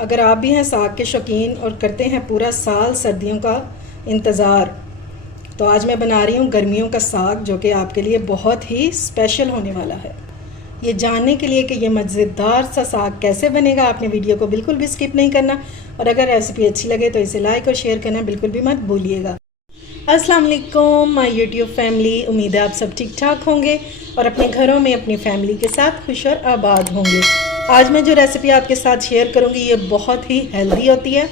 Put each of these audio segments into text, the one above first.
अगर आप भी हैं साग के शौकीन और करते हैं पूरा साल सर्दियों का इंतज़ार, तो आज मैं बना रही हूँ गर्मियों का साग, जो कि आपके लिए बहुत ही स्पेशल होने वाला है। ये जानने के लिए कि ये मज़ेदार सा साग कैसे बनेगा, आपने वीडियो को बिल्कुल भी स्किप नहीं करना। और अगर रेसिपी अच्छी लगे तो इसे लाइक और शेयर करना बिल्कुल भी मत भूलिएगा। अस्सलाम वालेकुम माय यूट्यूब फैमिली, उम्मीद है आप सब ठीक ठाक होंगे और अपने घरों में अपनी फैमिली के साथ खुश और आबाद होंगे। आज मैं जो रेसिपी आपके साथ शेयर करूंगी ये बहुत ही हेल्दी होती है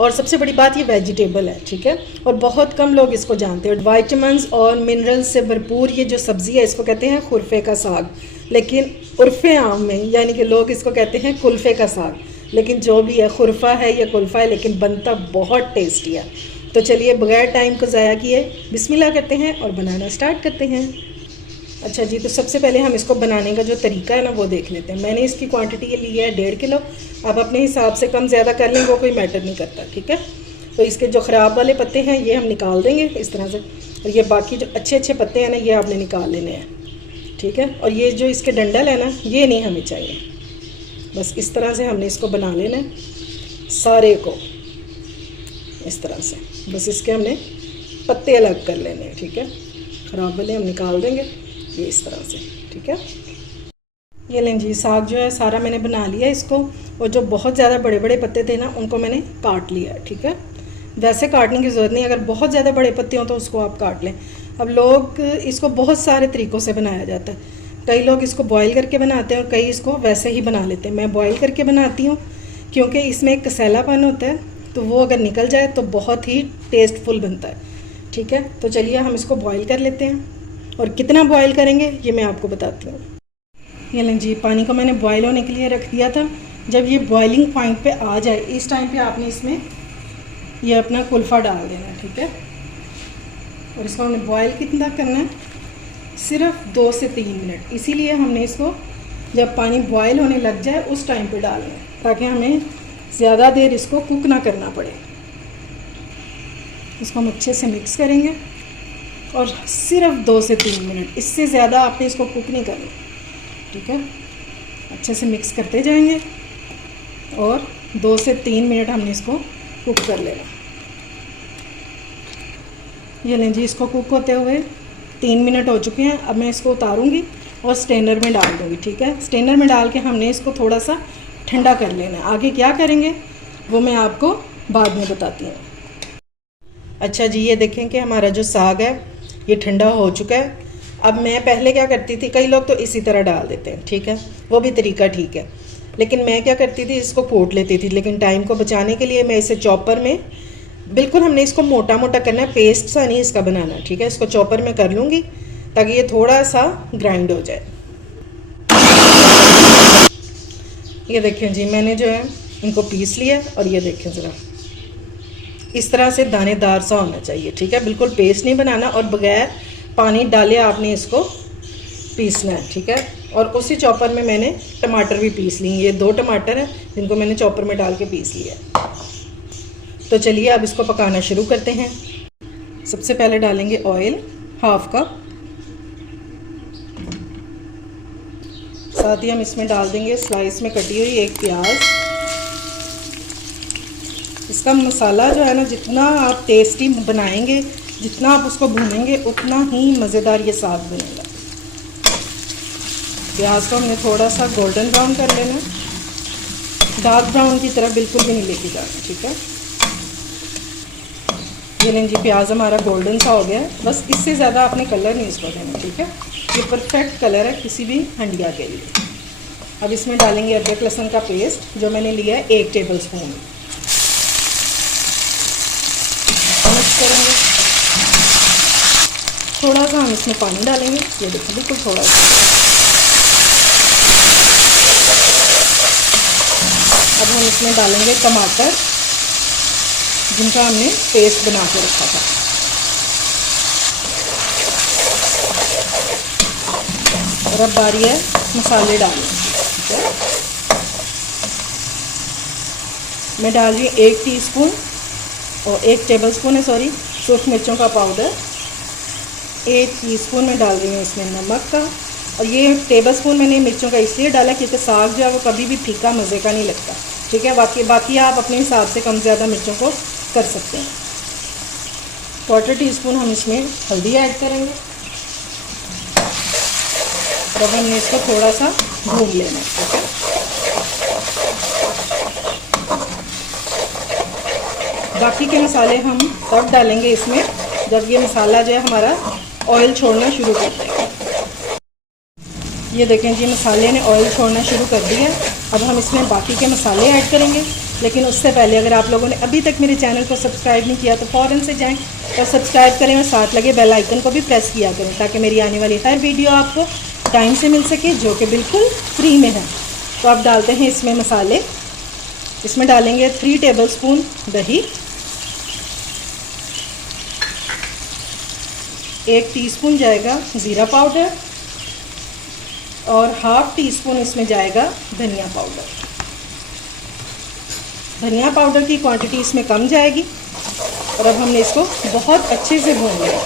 और सबसे बड़ी बात ये वेजिटेबल है, ठीक है। और बहुत कम लोग इसको जानते हैं। वाइटामिन्स और मिनरल्स से भरपूर ये जो सब्ज़ी है इसको कहते हैं खुरफे का साग, लेकिन उर्फ़े आम में यानी कि लोग इसको कहते हैं कुल्फ़े का साग। लेकिन जो भी है, खुरफा है या कुल्फ़ा है, लेकिन बनता बहुत टेस्टी है। तो चलिए बगैर टाइम को ज़ाया किए बिस्मिल्लाह करते हैं और बनाना स्टार्ट करते हैं। अच्छा जी, तो सबसे पहले हम इसको बनाने का जो तरीका है ना वो देख लेते हैं। मैंने इसकी क्वांटिटी ये ली है 1.5 किलो। आप अपने हिसाब से कम ज़्यादा कर लें, वो कोई मैटर नहीं करता, ठीक है। तो इसके जो ख़राब वाले पत्ते हैं ये हम निकाल देंगे इस तरह से, और ये बाकी जो अच्छे अच्छे पत्ते हैं ना ये आपने निकाल लेने हैं, ठीक है। और ये जो इसके डंडल है ना ये नहीं हमें चाहिए। बस इस तरह से हमने इसको बना लेना है सारे को, इस तरह से। बस इसके हमने पत्ते अलग कर लेने हैं, ठीक है। ख़राब वाले हम निकाल देंगे ये इस तरह से, ठीक है। ये लें जी, साग जो है सारा मैंने बना लिया इसको, और जो बहुत ज़्यादा बड़े बड़े पत्ते थे ना उनको मैंने काट लिया है, ठीक है। वैसे काटने की ज़रूरत नहीं, अगर बहुत ज़्यादा बड़े पत्ते हों तो उसको आप काट लें। अब लोग इसको बहुत सारे तरीक़ों से बनाया जाता है। कई लोग इसको बॉयल करके बनाते हैं और कई इसको वैसे ही बना लेते हैं। मैं बॉयल करके बनाती हूँ क्योंकि इसमें एक कसैलापन होता है, तो वो अगर निकल जाए तो बहुत ही टेस्टफुल बनता है, ठीक है। तो चलिए हम इसको बॉईल कर लेते हैं, और कितना बॉईल करेंगे ये मैं आपको बताती हूँ। ये लें जी, पानी को मैंने बॉईल होने के लिए रख दिया था। जब ये बॉइलिंग पॉइंट पे आ जाए इस टाइम पे आपने इसमें ये अपना कुल्फ़ा डाल देना है, ठीक है। और इसको हमने बॉईल कितना करना है, सिर्फ 2 से 3 मिनट। इसीलिए हमने इसको जब पानी बॉईल होने लग जाए उस टाइम पे डालना है, ताकि हमें ज़्यादा देर इसको कुक ना करना पड़े। इसको हम अच्छे से मिक्स करेंगे और सिर्फ 2 से 3 मिनट, इससे ज़्यादा आपने इसको कुक नहीं करना, ठीक है। अच्छे से मिक्स करते जाएंगे और 2 से 3 मिनट हमने इसको कुक कर लेना। ये लें जी, इसको कुक होते हुए 3 मिनट हो चुके हैं। अब मैं इसको उतारूंगी और स्ट्रेनर में डाल दूँगी, ठीक है। स्ट्रेनर में डाल के हमने इसको थोड़ा सा ठंडा कर लेना है। आगे क्या करेंगे वो मैं आपको बाद में बताती हूँ। अच्छा जी, ये देखें कि हमारा जो साग है ये ठंडा हो चुका है। अब मैं पहले क्या करती थी, कई लोग तो इसी तरह डाल देते हैं, ठीक है, वो भी तरीका ठीक है। लेकिन मैं क्या करती थी, इसको कूट लेती थी। लेकिन टाइम को बचाने के लिए मैं इसे चॉपर में, बिल्कुल हमने इसको मोटा मोटा करना है, पेस्ट सा नहीं इसका बनाना, ठीक है। इसको चॉपर में कर लूँगी ताकि ये थोड़ा सा ग्राइंड हो जाए। ये देखें जी, मैंने जो है इनको पीस लिया, और ये देखें ज़रा इस तरह से दानेदार सा होना चाहिए, ठीक है। बिल्कुल पेस्ट नहीं बनाना, और बगैर पानी डाले आपने इसको पीसना है, ठीक है। और उसी चॉपर में मैंने टमाटर भी पीस लिए। ये 2 टमाटर हैं जिनको मैंने चॉपर में डाल के पीस लिया। तो चलिए अब इसको पकाना शुरू करते हैं। सबसे पहले डालेंगे ऑयल 1/2 कप, साथ ही हम इसमें डाल देंगे स्लाइस में कटी हुई 1 प्याज। इसका मसाला जो है ना, जितना आप टेस्टी बनाएंगे, जितना आप उसको भूनेंगे, उतना ही मज़ेदार ये साग बनेगा। प्याज को हमने थोड़ा सा गोल्डन ब्राउन कर लेना, डार्क ब्राउन की तरफ बिल्कुल भी नहीं लेके जाना, ठीक है। ये लें जी, प्याज हमारा गोल्डन सा हो गया है। बस इससे ज़्यादा आपने कलर नहीं इसको देना, ठीक है। ये परफेक्ट कलर है किसी भी हंडिया के लिए। अब इसमें डालेंगे अदरक लहसुन का पेस्ट, जो मैंने लिया है 1 टेबल स्पून। मिक्स करेंगे, थोड़ा सा हम इसमें पानी डालेंगे। ये देखिए बिल्कुल थोड़ा सा। अब हम इसमें डालेंगे टमाटर, जिनका हमने पेस्ट बना के रखा था। और अब बारी है मसाले डालने, ठीक है। मैं डाल रही हूँ 1 टीस्पून और 1 टेबलस्पून है, सॉरी, सूख मिर्चों का पाउडर। 1 टीस्पून में डाल रही हूँ इसमें नमक का, और ये टेबलस्पून मैंने मिर्चों का इसलिए डाला क्योंकि साग जो है वो कभी भी फीका मज़े का नहीं लगता, ठीक है। बाकी आप अपने हिसाब से कम ज़्यादा मिर्चों को कर सकते हैं। 1/4 टीस्पून हम इसमें हल्दी ऐड करेंगे और अब हमने इसको थोड़ा सा भून लेना है, ठीक है। बाकी के मसाले हम तब डालेंगे इसमें जब ये मसाला जो है हमारा ऑयल छोड़ना शुरू कर देगा। ये देखें जी, मसाले ने ऑयल छोड़ना शुरू कर दिया। अब हम इसमें बाकी के मसाले ऐड करेंगे, लेकिन उससे पहले अगर आप लोगों ने अभी तक मेरे चैनल को सब्सक्राइब नहीं किया तो फ़ौरन से जाएं और सब्सक्राइब करें और साथ लगे बेल आइकन को भी प्रेस किया करें ताकि मेरी आने वाली हर वीडियो आपको टाइम से मिल सके, जो कि बिल्कुल फ्री में है। तो अब डालते हैं इसमें मसाले। इसमें डालेंगे 3 टेबलस्पून दही, 1 टीस्पून जाएगा ज़ीरा पाउडर और 1/2 टीस्पून इसमें जाएगा धनिया पाउडर। धनिया पाउडर की क्वांटिटी इसमें कम जाएगी और अब हमने इसको बहुत अच्छे से भून लिया।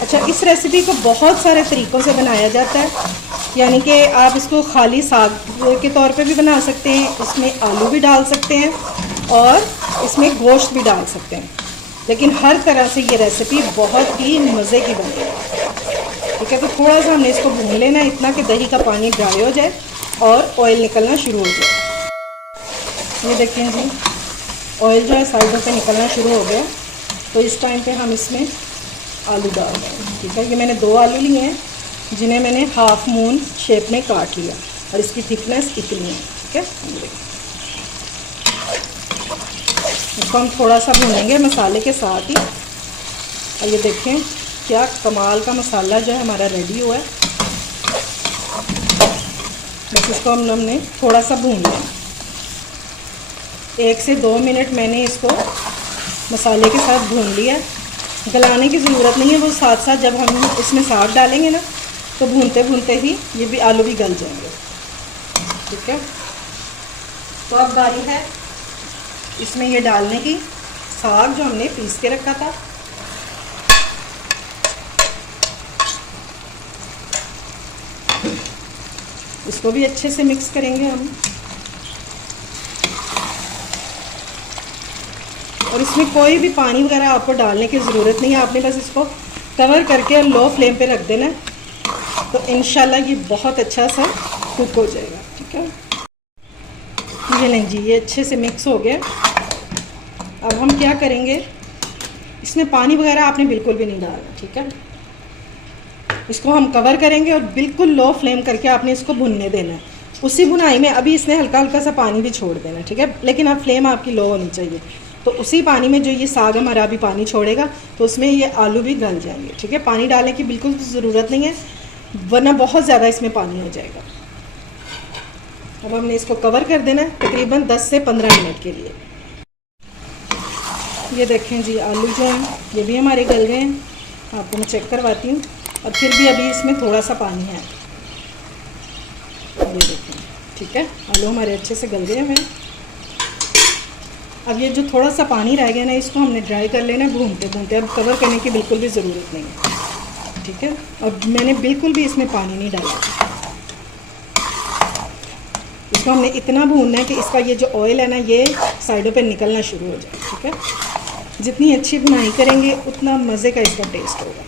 अच्छा, इस रेसिपी को बहुत सारे तरीक़ों से बनाया जाता है, यानी कि आप इसको खाली साग के तौर पे भी बना सकते हैं, इसमें आलू भी डाल सकते हैं और इसमें गोश्त भी डाल सकते हैं, लेकिन हर तरह से ये रेसिपी बहुत ही मज़े की बनेगी, ठीक है। तो थोड़ा सा हमने इसको भून लेना है, इतना कि दही का पानी ड्राई हो जाए और ऑयल निकलना शुरू हो जाए। ये देखें जी, ऑयल जो है साइडों पे निकलना शुरू हो गया। तो इस टाइम पे हम इसमें आलू डाल रहे हैं, ठीक है। ये मैंने 2 आलू लिए हैं जिन्हें मैंने हाफ मून शेप में काट लिया और इसकी थिकनेस इतनी है, ठीक है। इसको हम थोड़ा सा भूनेंगे मसाले के साथ ही। और ये देखें क्या कमाल का मसाला जो है हमारा रेडी हुआ है। बस इसको हमने थोड़ा सा भून लिया, 1 से 2 मिनट मैंने इसको मसाले के साथ भून लिया। गलाने की ज़रूरत नहीं है, वो साथ साथ जब हम इसमें साग डालेंगे ना तो भूनते भूनते ही ये भी आलू भी गल जाएंगे, ठीक है। तो अब बारी है इसमें ये डालने की, साग जो हमने पीस के रखा था। इसको भी अच्छे से मिक्स करेंगे हम। और इसमें कोई भी पानी वगैरह आपको डालने की ज़रूरत नहीं है, आपने बस इसको कवर करके लो फ्लेम पे रख देना, तो इंशाल्लाह ये बहुत अच्छा सा कुक हो जाएगा, ठीक है। ये नहीं जी, ये अच्छे से मिक्स हो गया। अब हम क्या करेंगे, इसमें पानी वगैरह आपने बिल्कुल भी नहीं डालना, ठीक है। इसको हम कवर करेंगे और बिल्कुल लो फ्लेम करके आपने इसको भुनने देना है। उसी भुनाई में अभी इसने हल्का हल्का सा पानी भी छोड़ देना, ठीक है, लेकिन अब फ्लेम आपकी लो होनी चाहिए। तो उसी पानी में जो ये साग हमारा अभी पानी छोड़ेगा तो उसमें ये आलू भी गल जाएंगे, ठीक है। पानी डालने की बिल्कुल ज़रूरत नहीं है, वरना बहुत ज़्यादा इसमें पानी हो जाएगा। अब हमने इसको कवर कर देना है तकरीबन 10 से 15 मिनट के लिए। ये देखें जी, आलू जो हैं ये भी हमारे गल गए हैं, आपको मैं चेक करवाती हूँ। और फिर भी अभी इसमें थोड़ा सा पानी है, ये देखें, ठीक है। आलू हमारे अच्छे से गल गए हैं। अब ये जो थोड़ा सा पानी रह गया ना, इसको हमने ड्राई कर लेना भूनते भूनते। अब कवर करने की बिल्कुल भी ज़रूरत नहीं है, ठीक है। अब मैंने बिल्कुल भी इसमें पानी नहीं डाला, इसको हमने इतना भूनना है कि इसका ये जो ऑयल है ना ये साइडों पे निकलना शुरू हो जाए, ठीक है। जितनी अच्छी भुनाई करेंगे उतना मज़े का इसका टेस्ट होगा।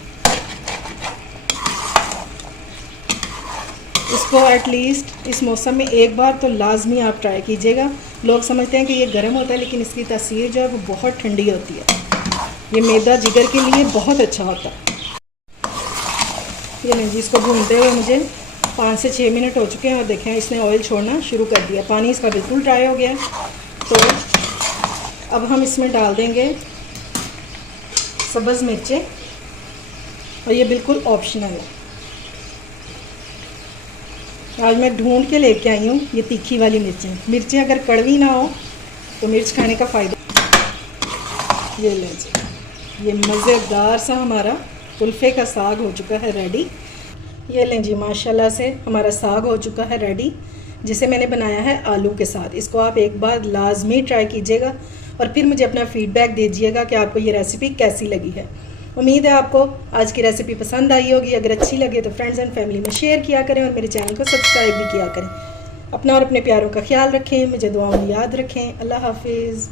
इसको एटलीस्ट इस मौसम में एक बार तो लाजमी आप ट्राई कीजिएगा। लोग समझते हैं कि ये गर्म होता है, लेकिन इसकी तासीर जो है वो बहुत ठंडी होती है। ये मैदा जिगर के लिए बहुत अच्छा होता है। ये नहीं जी, इसको भूनते हुए मुझे 5 से 6 मिनट हो चुके हैं और देखें इसने ऑयल छोड़ना शुरू कर दिया, पानी इसका बिल्कुल ड्राई हो गया है। तो अब हम इसमें डाल देंगे सब्ज़ मिर्चें, और ये बिल्कुल ऑप्शनल है। आज मैं ढूंढ के लेके आई हूँ ये तीखी वाली मिर्चें अगर कड़वी ना हो तो मिर्च खाने का फ़ायदा। ये लें जी, ये मज़ेदार सा हमारा कुल्फ़े का साग हो चुका है रेडी। ये लें जी, माशाल्लाह से हमारा साग हो चुका है रेडी, जिसे मैंने बनाया है आलू के साथ। इसको आप एक बार लाजमी ट्राई कीजिएगा और फिर मुझे अपना फ़ीडबैक दीजिएगा कि आपको ये रेसिपी कैसी लगी है। उम्मीद है आपको आज की रेसिपी पसंद आई होगी। अगर अच्छी लगे तो फ्रेंड्स एंड फैमिली में शेयर किया करें और मेरे चैनल को सब्सक्राइब भी किया करें। अपना और अपने प्यारों का ख्याल रखें, मुझे दुआओं में याद रखें। अल्लाह हाफिज़।